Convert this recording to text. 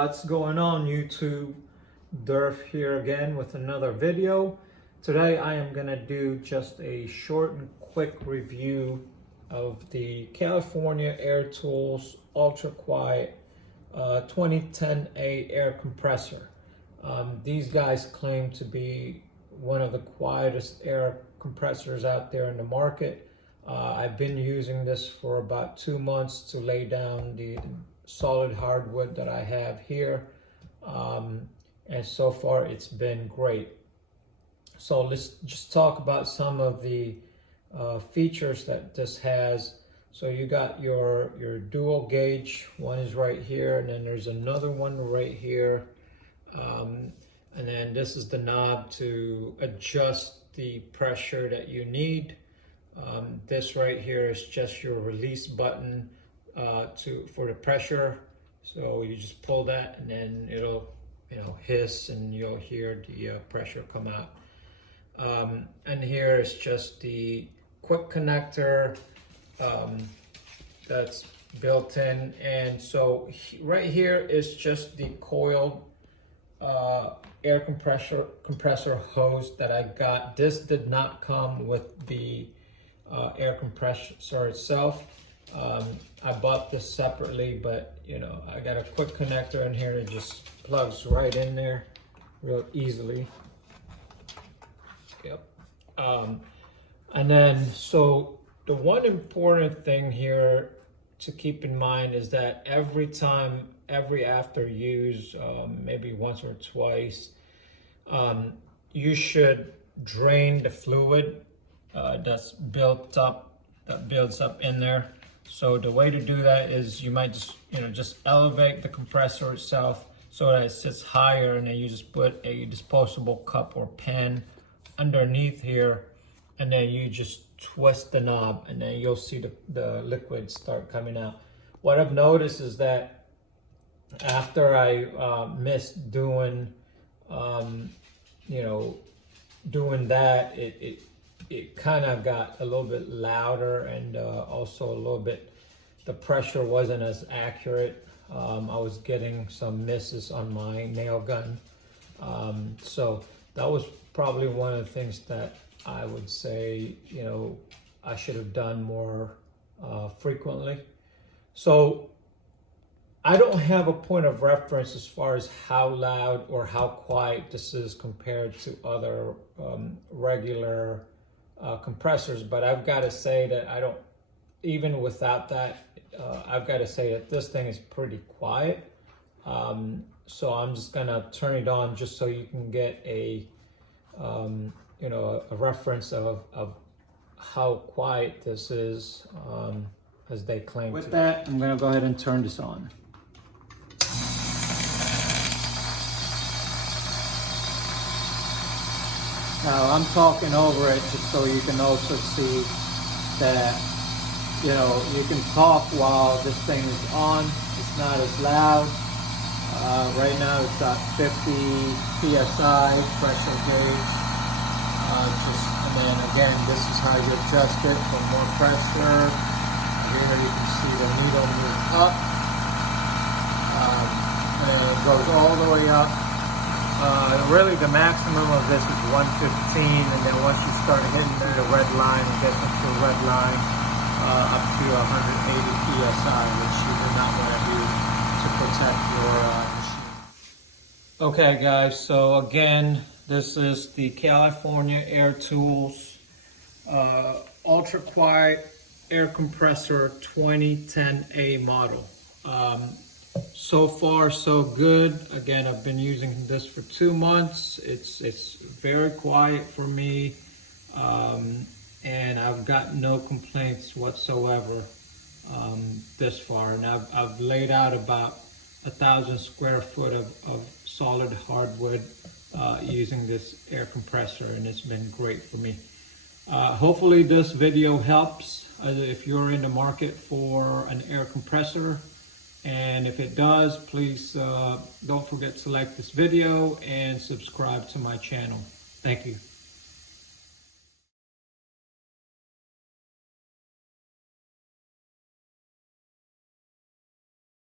What's going on, YouTube? Durf here again with another video. Today I am gonna do just a short and quick review of the California Air Tools Ultra Quiet 2010A air compressor. These guys claim to be one of the quietest air compressors out there in the market. I've been using this for about 2 months to lay down the solid hardwood that I have here, and so far it's been great. So let's just talk about some of the features that this has. So you got your dual gauge, one is right here, and then there's another one right here, and then this is the knob to adjust the pressure that you need. This right here is just your release button for the pressure. So you just pull that and then it'll hiss and you'll hear the pressure come out. And here is just the quick connector that's built in. And so right here is just the coiled air compressor hose that I got. This did not come with the air compressor itself. I bought this separately, but I got a quick connector in here that just plugs right in there real easily. Yep. And then so the one important thing here to keep in mind is that every after use, maybe once or twice, you should drain the fluid that builds up in there. So the way to do that is you might just elevate the compressor itself so that it sits higher, and then you just put a disposable cup or pen underneath here, and then you just twist the knob, and then you'll see the liquid start coming out. What I've noticed is that after I missed doing doing that, it kind of got a little bit louder, and also a little bit, the pressure wasn't as accurate. I was getting some misses on my nail gun. So that was probably one of the things that I would say, I should have done more frequently. So I don't have a point of reference as far as how loud or how quiet this is compared to other regular compressors, but I've got to say that even without that, I've got to say that this thing is pretty quiet. So I'm just gonna turn it on just so you can get a reference of how quiet this is, as they claim. With that, I'm gonna go ahead and turn this on. Now I'm talking over it just so you can also see that, you can talk while this thing is on. It's not as loud. Right now it's at 50 PSI pressure gauge. And then again, this is how you adjust it for more pressure. Here you can see the needle move up. And it goes all the way up. Really the maximum of this is 115, and then once you start hitting the red line, it gets up to the red line, up to 180 PSI, which you do not want to do to protect your machine. Okay guys, so again, this is the California Air Tools Ultra Quiet Air Compressor 2010A model. So far so good. Again, I've been using this for 2 months. It's very quiet for me, and I've got no complaints whatsoever this far. And I've laid out about 1,000 square foot of solid hardwood using this air compressor, and it's been great for me. Hopefully this video helps if you're in the market for an air compressor. And if it does, please don't forget to like this video and subscribe to my channel. Thank you.